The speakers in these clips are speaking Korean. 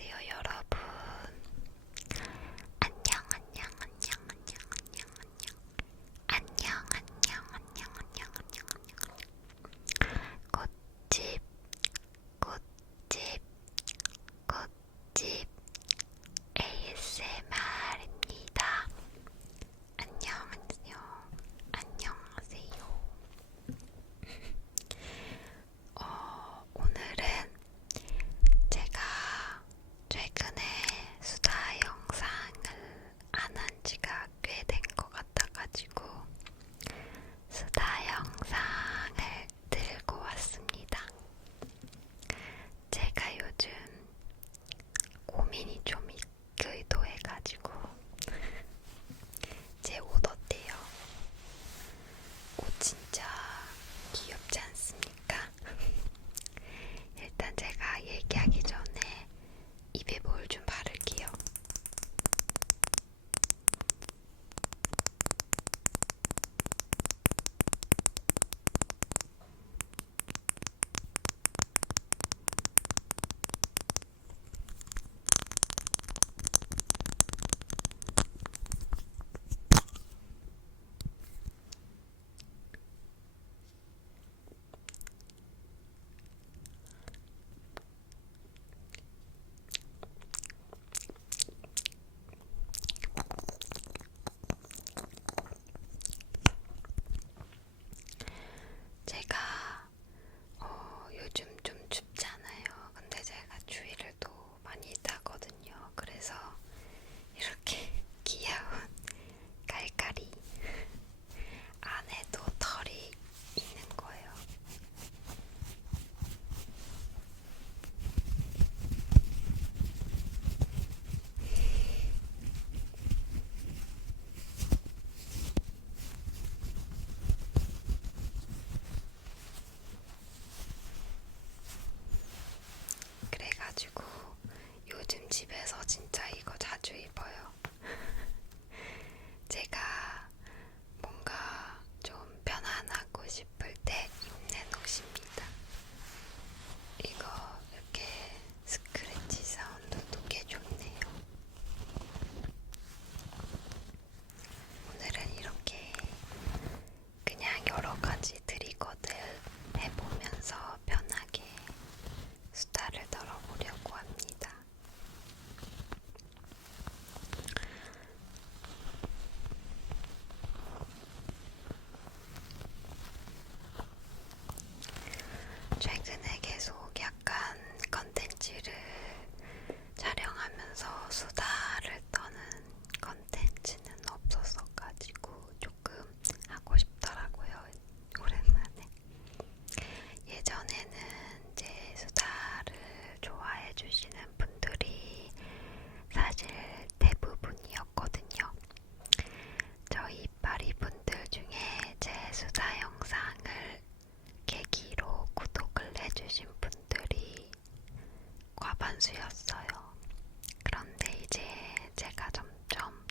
안녕하세요, 여러분. 안녕, 안녕, 안녕, 안녕, 안녕, 안녕, 안녕, 안녕, 안녕, 안녕, 안녕. 꽃집, 꽃집, 꽃집 ASMR입니다. 안녕, 안녕, 안녕하세요. 오늘은 제가 최근에 수다 영상을 안 한 지가 꽤 된 것 같아가지고 수다 영상을 들고 왔습니다. 제가 요즘 고민이 좀 있기도 해가지고 제 옷 어때요? 옷 진짜 귀엽지 않습니까? 일단 제가 얘기하기 전에 입에 뭘 좀 바를게요. 제가 요즘 좀 춥잖아요. 근데 제가 추위를 또 많이 타거든요. 그래서 이렇게 귀여운 깔깔이 안에도 털이 있는 거예요. 그래가지고 요즘 집에서 진짜 이거 자주 입어요. 제가 뭔가 좀 편안하고 싶을 때 입는 옷입니다. 이거 이렇게 스크래치 사운드도 꽤 좋네요. 오늘은 이렇게 그냥 여러 가지 트리거들 해보면서 편하게 수다를 떨어보려고 합니다. 최근에 계속 약간 컨텐츠를 촬영하면서 수다를 떠는 컨텐츠는 없었어가지고 조금 하고 싶더라고요. 오랜만에. 예전에는 제 수다를 좋아해 주시는 분들이 사실 대부분이었거든요. 저희 이파리 분들 중에 제 수다 영상을 계기로 구독을 해주신 분들이 과반수였어요. 그런데 이제 제가 점점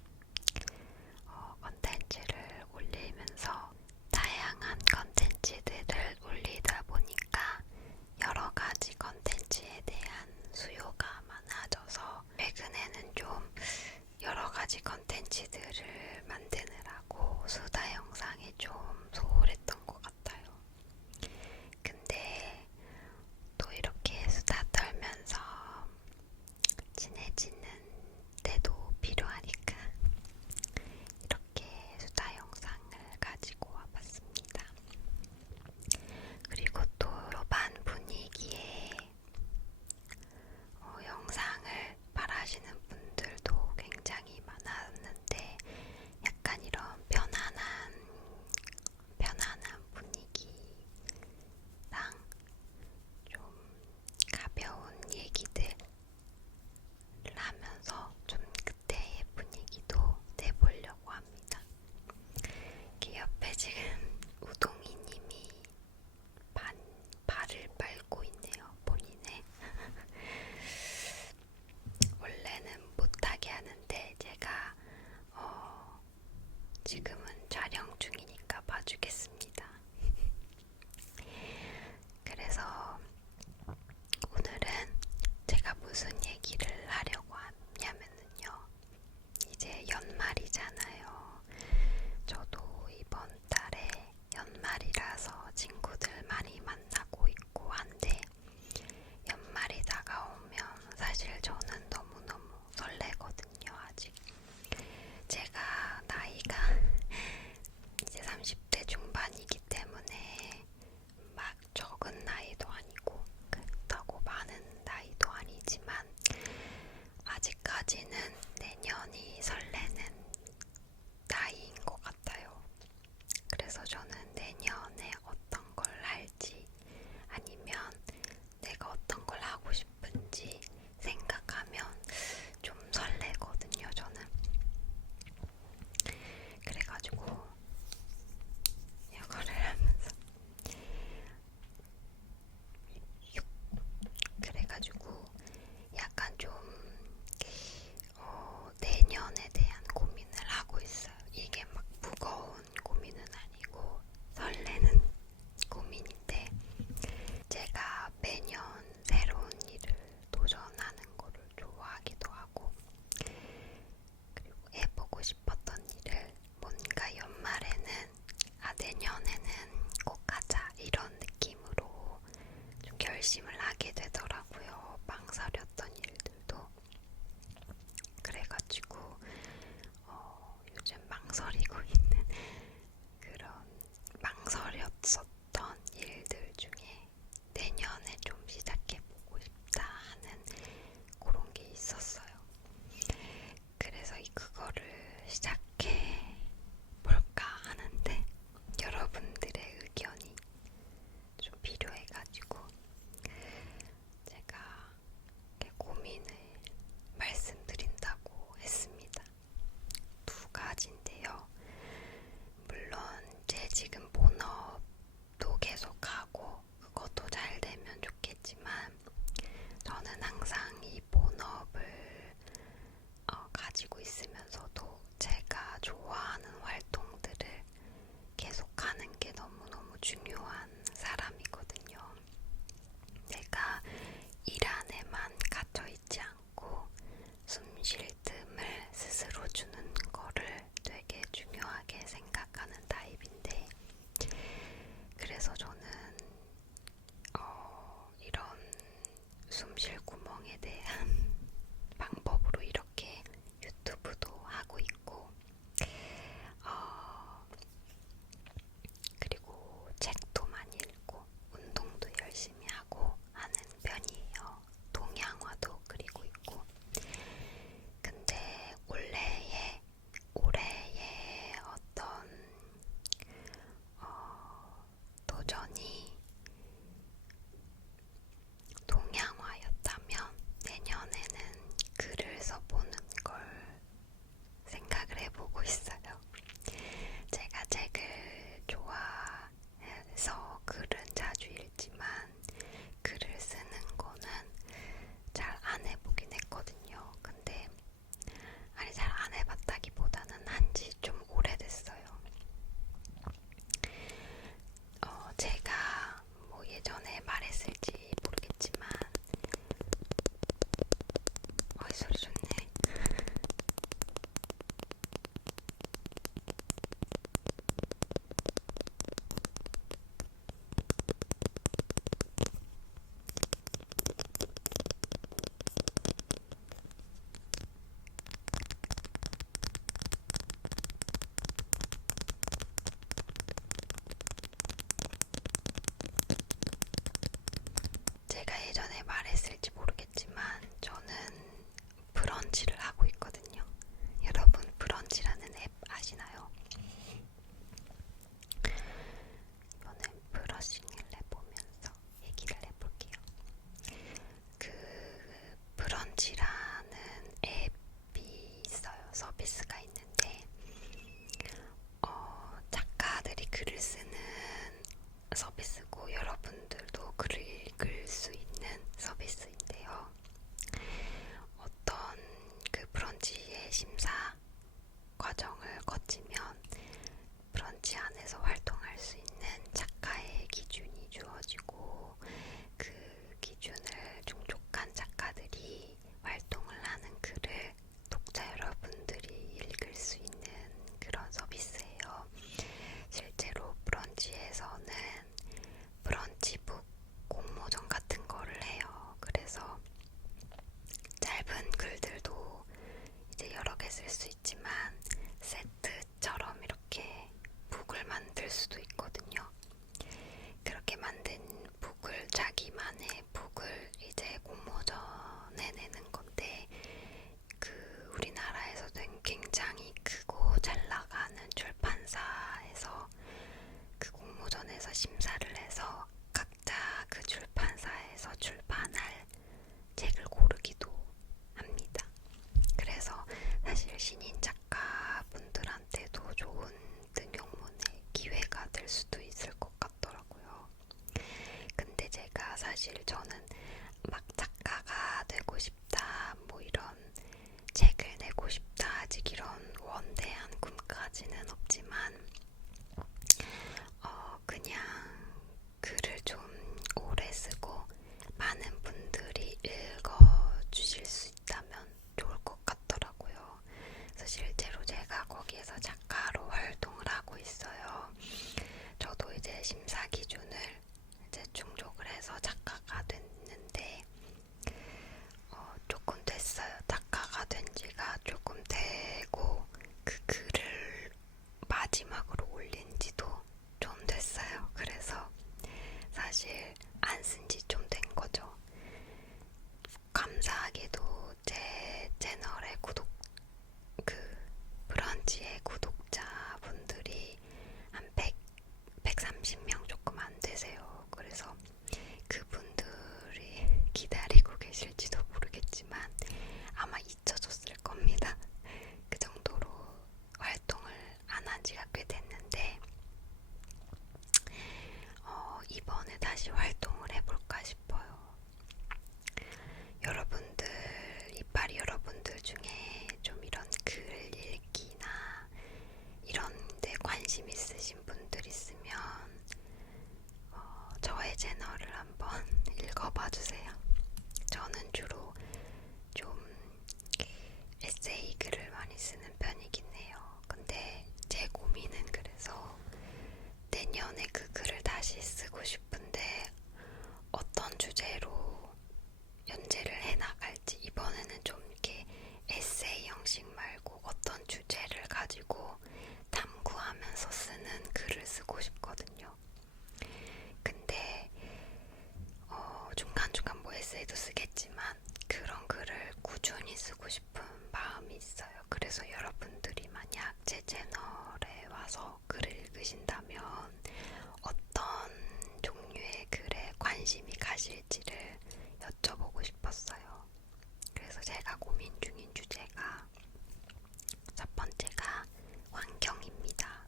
컨텐츠를 올리면서 다양한 컨텐츠들을 올리다 보니까 여러 가지 컨텐츠에 대한 수요가 많아져서 최근에는 좀 여러 가지 컨텐츠들을 만드느라고 수다 영상이 좀 소홀했던 것 같아요. 근데 또 이렇게 수다 떨면서 아직까지는 내년이 설레는 나이인 것 같아요. 그래서 저는 내년에 어떤 걸 할지 아니면 내가 어떤 걸 하고 싶은지 생각하면 좀 설레거든요, 저는. 그래가지고 이거를 하면서 그래가지고 약간 좀 내년에 대한 고민을 하고 있어요. 이게 막 무거운 고민은 아니고 설레는 고민인데, 제가 매년 새로운 일을 도전하는 거를 좋아하기도 하고, 그리고 해보고 싶었던 일을 뭔가 연말에는 내년에는 꼭 하자 이런 느낌으로 좀 결심을 하게 되더라고요. 망설였던 일들도. 그래가지고 요즘 망설이고 있는 그런 망설였었던 일들 중에 내년에 좀 시작해보고 싶다 하는 그런 게 있었어요. 그래서 그거를 시작해볼까 하는데 여러분들의 의견이 좀 필요해가지고 제가 고민을 말씀드린다고 했습니다. 두 가지인데요. 물론 제 지금 본업도 계속하고 그것도 잘 되면 좋겠지만, 저는 항상 이 본업을 가지고 있으면서도 제가 좋아하는 활동들을 계속하는 게 너무너무 중요한 사람이거든요. 내가 일 안에만 갇혀있지 않고 숨 쉴 틈을 스스로 주는 거를 되게 중요하게 생각하는 타입인데, 그래서 저는 이런 숨 쉴 구멍에 대한 방법으로 이렇게 유튜브도 하고 있고, 그리고 책도 많이 읽고 운동도 열심히 하고 하는 편이에요. 동양화도 그리고 있고. 근데 올해의 어떤 도전이 동양화였다면, 내년엔 제가 고민 중인 주제가 첫 번째가 환경입니다.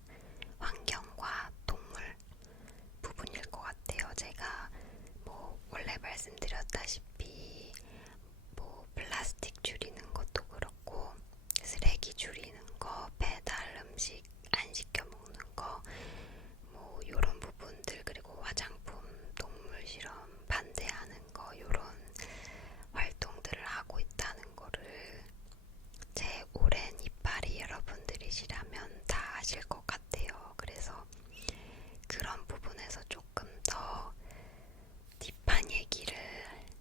환경과 동물 부분일 것 같아요. 제가 원래 말씀드렸다시피 플라스틱 줄이는 것도 그렇고 쓰레기 줄이는 거, 배달 음식 안 시켜 먹는 거, 요런 부분들, 그리고 화장품, 동물 실험 반대하는 거, 요런 활동들을 하고 있다는 거를 제 오랜 이파리 여러분들이시라면 다 아실 것 같아요. 그래서 그런 부분에서 조금 더 딥한 얘기를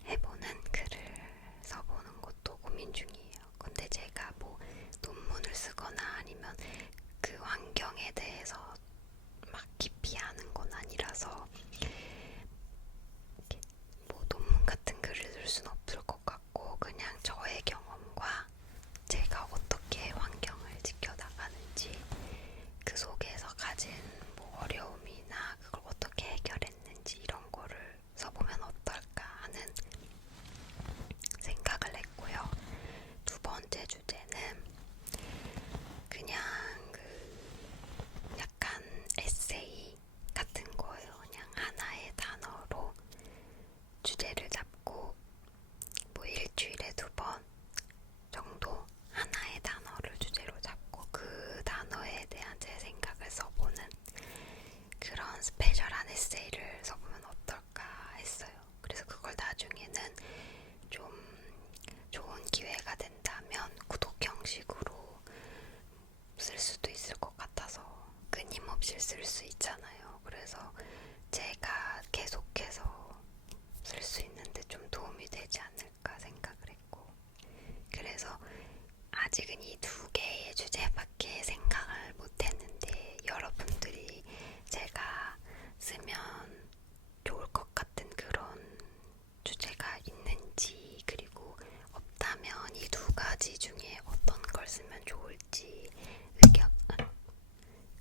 해보는 글을 써보는 것도 고민 중이에요. 근데 제가 논문을 쓰거나 아니면 그 환경에 대해서 막 깊이 아는 건 아니라서 논문 같은 글을 쓸 수는 없을 것 같고, 그냥 저의 경험과 제가 어떻게 환경을 지켜나가는지, 그 속에서 가진 어려움이나 그걸 어떻게 해결했는지 이런 거를 써보면 어떨까 하는 생각을 했고요. 두 번째 주제는 그냥 약간 에세이 같은 거예요. 그냥 하나의 단어로 주제를 잡고 일주일에 2번 정도 하나의 단어를 주제로 잡고 그 단어에 대한 제 생각을 써보는 그런 스페셜한 에세이를 써보면 어떨까 했어요. 그래서 그걸 나중에는 좀 좋은 기회가 된다면 구독 형식으로 쓸 수도 있을 것 같아서, 끊임없이 쓸 수 있잖아요. 그래서 제가 계속해서 쓸 수 있는데 좀 도움이 되지 않을까 생각을 했고, 그래서 아직은 이 2개의 주제밖에 생각을 못했는데, 여러분들이 제가 쓰면 좋을 것 같은 그런 주제가 있는지, 그리고 없다면 이 2가지 중에 어떤 걸 쓰면 좋을지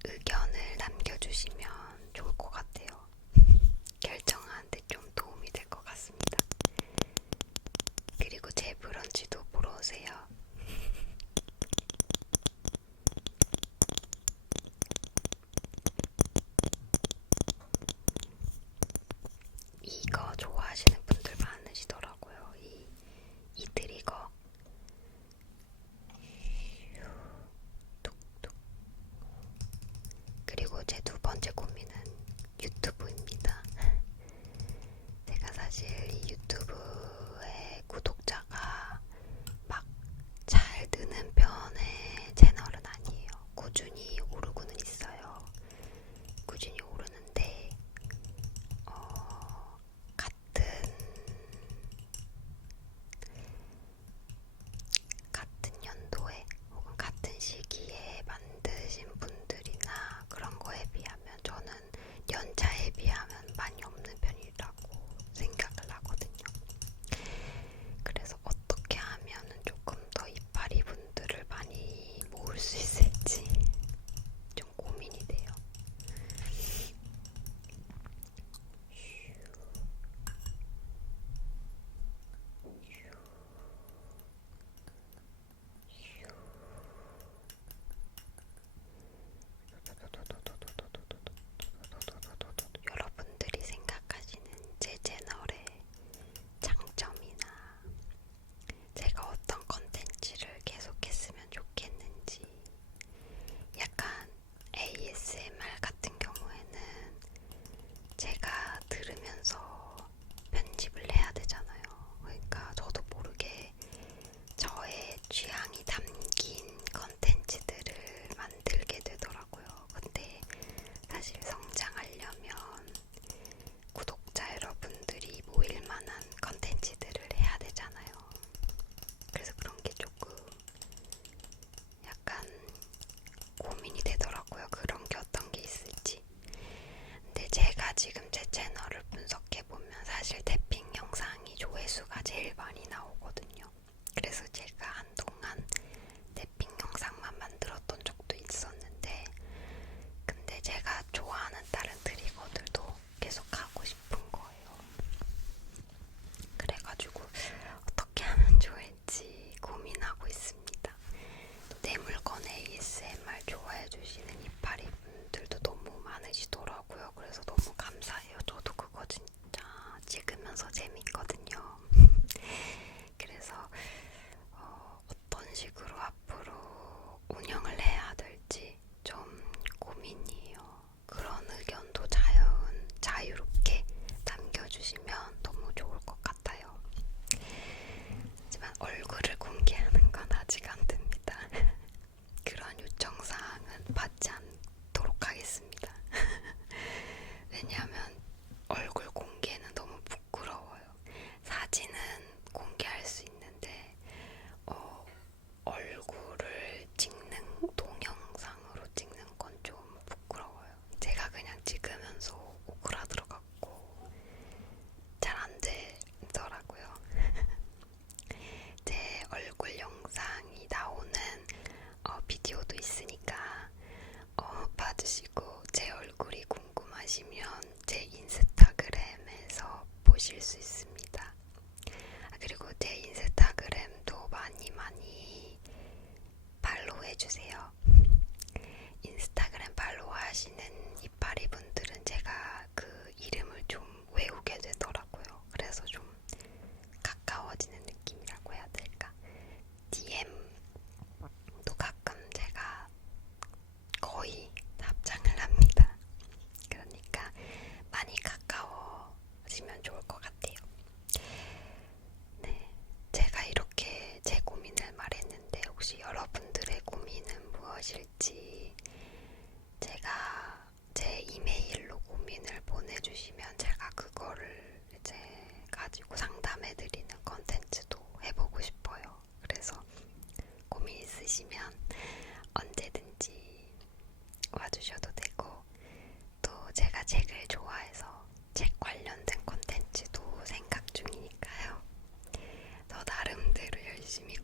의견을 남겨주시면 좋을 것 같아요. 하실지 제가 제 이메일로 고민을 보내주시면 제가 그거를 이제 가지고 상담해드리는 컨텐츠도 해보고 싶어요. 그래서 고민 있으시면 언제든지 와주셔도 되고, 또 제가 책을 좋아해서 책 관련된 콘텐츠도 생각 중이니까요. 저 나름대로 열심히